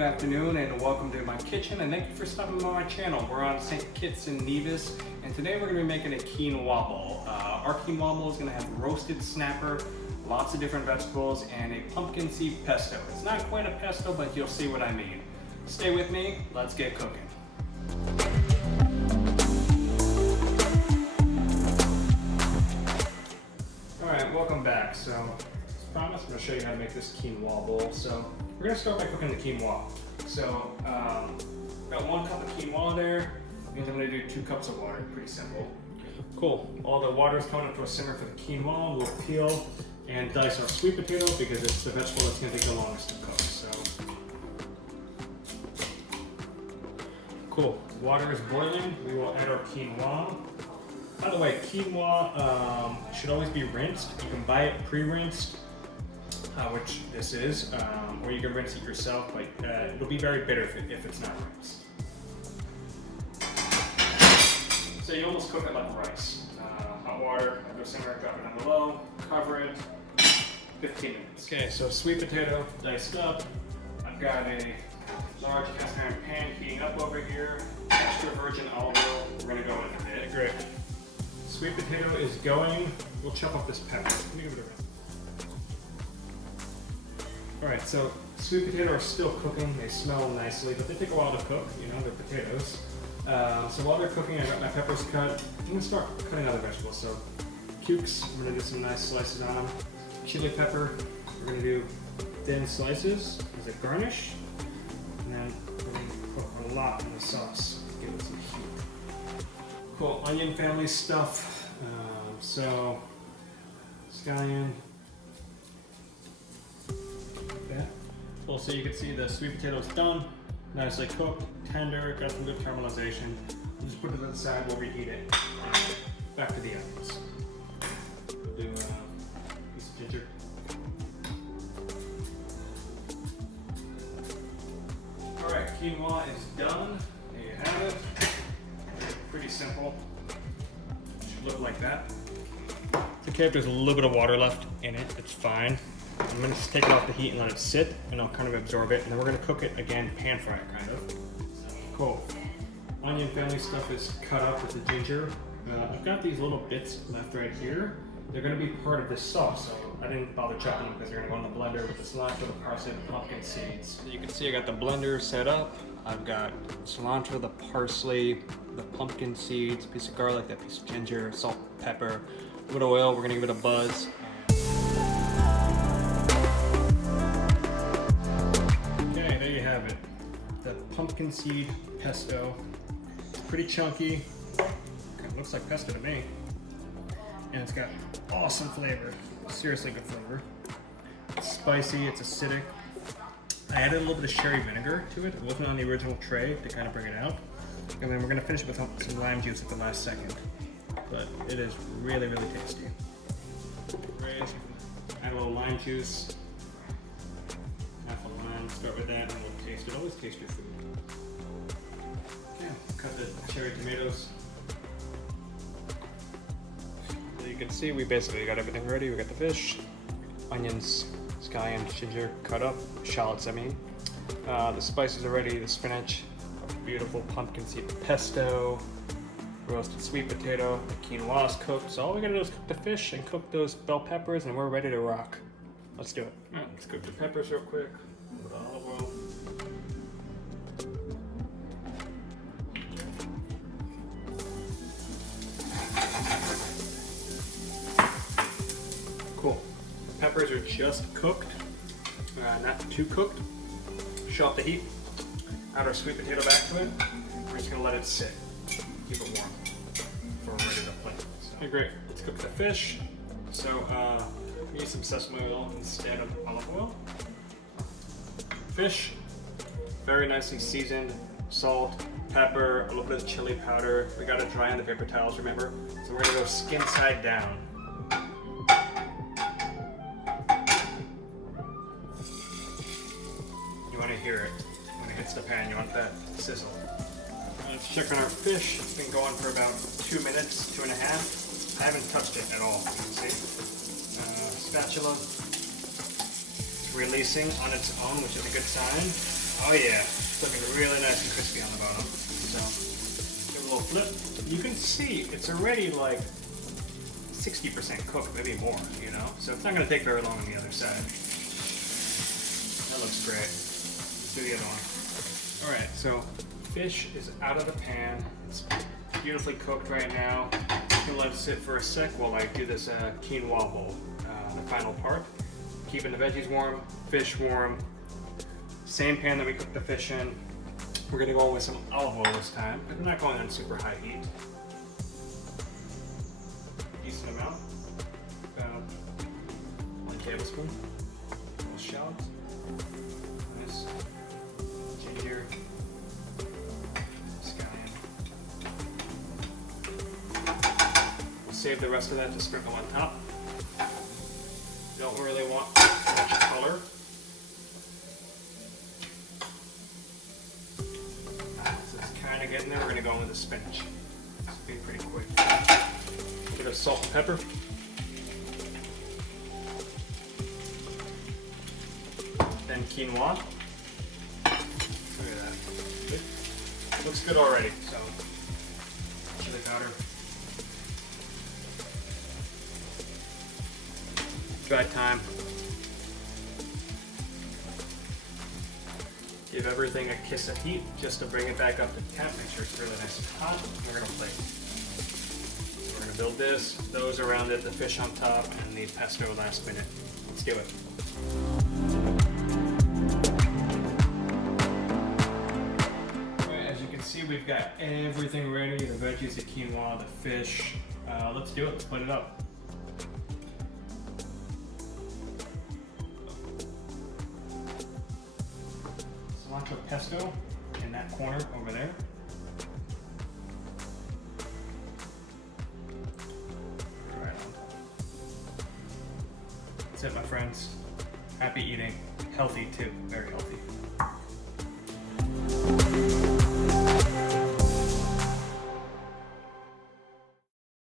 good afternoon, and welcome to my kitchen, and thank you for stopping by my channel. We're on St. Kitts and Nevis, and today we're going to be making a quinoa bowl. Our quinoa bowl is going to have roasted snapper, lots of different vegetables, and a pumpkin seed pesto. It's not quite a pesto, but you'll see what I mean. Stay with me, let's get cooking. Alright, welcome back. So, as promised, I'm going to show you how to make this quinoa bowl. So, we're going to start by cooking the quinoa. So, got 1 cup of quinoa there. Means I'm going to do 2 cups of water. Pretty simple. Cool. All the water is coming up to a simmer for the quinoa. We'll peel and dice our sweet potato because it's the vegetable that's going to take the longest to cook. So, cool. Water is boiling. We will add our quinoa. By the way, quinoa should always be rinsed. You can buy it pre-rinsed, which this is, or you can rinse it yourself, but it'll be very bitter if it's not rinsed. So you almost cook it like rice. Hot water, go simmer, drop it down low, cover it, 15 minutes. Okay, so sweet potato diced up. I've got a large cast iron pan heating up over here. Extra virgin olive oil. We're gonna go in a bit. Great. Sweet potato is going. We'll chop up this pepper. Let me give it a rinse. Alright, so sweet potato are still cooking. They smell nicely, but they take a while to cook. You know, they're potatoes. So while they're cooking, I got my peppers cut. I'm going to start cutting other vegetables. So cukes, I'm going to do some nice slices on them. Chili pepper, we're going to do thin slices as a garnish. And then we're going to put a lot in the sauce. Give it some heat. Cool, onion family stuff. So scallion. Well, so you can see the sweet potatoes done, nicely cooked, tender, got some good caramelization. We'll just put it to the side, we'll reheat it. Back to the onions. We'll do a piece of ginger. Alright, quinoa is done. There you have it. Pretty simple. Should look like that. It's okay if there's a little bit of water left in it, it's fine. I'm going to just take it off the heat and let it sit, and I'll kind of absorb it, and then we're going to cook it again, pan fry it kind of. Cool. Onion family stuff is cut up with the ginger. I've got these little bits left right here. They're going to be part of this sauce, so I didn't bother chopping them because they're going to go in the blender with the cilantro, the parsley, the pumpkin seeds. So you can see I got the blender set up. I've got cilantro, the parsley, the pumpkin seeds, a piece of garlic, that piece of ginger, salt, pepper, a little bit of oil. We're going to give it a buzz. Have it. The pumpkin seed pesto. It's pretty chunky. Kind of looks like pesto to me. And it's got awesome flavor. Seriously good flavor. It's spicy, it's acidic. I added a little bit of sherry vinegar to it. It wasn't on the original tray to kind of bring it out. And then we're going to finish it with some lime juice at the last second. But it is really, really tasty. Add a little lime juice. Start with that and we'll taste it. Always taste your food. Yeah, cut the cherry tomatoes. So you can see we basically got everything ready. We got the fish, onions, scallions, ginger cut up, shallots I mean. The spices are ready, the spinach, beautiful pumpkin seed pesto, roasted sweet potato, the quinoa is cooked. So all we gotta do is cook the fish and cook those bell peppers and we're ready to rock. Let's do it. All right, let's cook the peppers real quick. Olive oil. Cool. The peppers are just cooked, not too cooked. Show off the heat. Add our sweet potato back to it. We're just gonna let it sit. Keep it warm before we're ready to plate. So, okay, great. Let's cook the fish. So we use some sesame oil instead of olive oil. Fish, very nicely seasoned, salt, pepper, a little bit of chili powder. We got it dry on the paper towels, remember? So we're gonna go skin side down. You wanna hear it when it hits the pan, you want that sizzle. Let's check on our fish. It's been going for about 2 minutes, 2.5. I haven't touched it at all, you can see. Spatula. Releasing on its own, which is a good sign. Oh yeah, it's looking really nice and crispy on the bottom. So, give it a little flip. You can see it's already like 60% cooked, maybe more, you know? So it's not gonna take very long on the other side. That looks great. Let's do the other one. All right, so fish is out of the pan. It's beautifully cooked right now. I'm gonna let it sit for a sec while I do this quinoa bowl, the final part. Keeping the veggies warm, fish warm. Same pan that we cooked the fish in. We're gonna go in with some olive oil this time, but we're not going on super high heat. Decent amount, about 1 tablespoon. Little shallots, nice. Ginger, scallion. We'll save the rest of that to sprinkle on top. Don't really want much color. So it's kind of getting there. We're going to go in with the spinach. This will be pretty quick. A bit of salt and pepper. Then quinoa. Look at that. Good. Looks good already. So, chili powder. Dry thyme. Give everything a kiss of heat just to bring it back up to temp. Make sure it's really nice and hot. We're going to plate. So we're going to build this, those around it, the fish on top, and the pesto last minute. Let's do it. Alright, as you can see, we've got everything ready. The veggies, the quinoa, the fish. Let's do it. Let's put it up. Cilantro pesto in that corner over there. Right on. That's it, my friends. Happy eating. Healthy too. Very healthy.